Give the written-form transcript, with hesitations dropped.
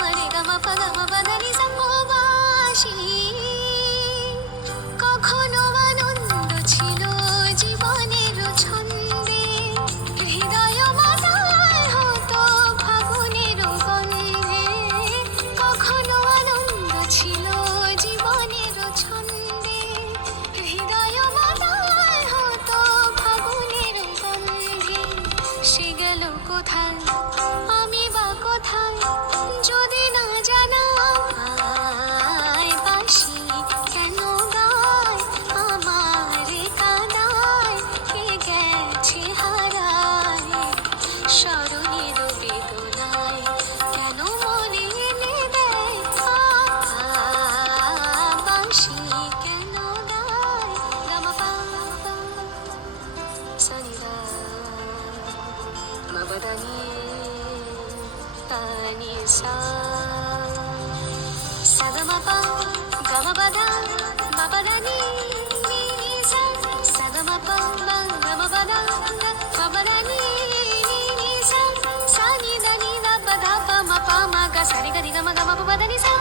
গা রে গা মা পা গা মা পা ধা নি সা ও বাঁশি কখনো আনন্দ ছিল জীবনের ছন্দে হৃদয় মাতাল হতো ফাগুনের গন্ধে কখনো আনন্দ ছিল জীবনের ছন্দে হৃদয় মাতাল হতো ফাগুনের গন্ধে সে গেল কোথায় আমি বা কোথায় যদি না জানাই বাঁশি কেন গায় আমার কাদায় কে গেছে হারায় স্মরণের বেদনায় কেন মনে এনে দেয় বাঁশি কেন গায় গামা পা সনিদা মবদানি তানি সা সগমপা গমপদা মপদানি নি সা সগমপা গমপদা মপদানি নি সা সানি దని ద పద ప మ ప మ గ సరి గ రి గ మ గ మ ప ద ని సా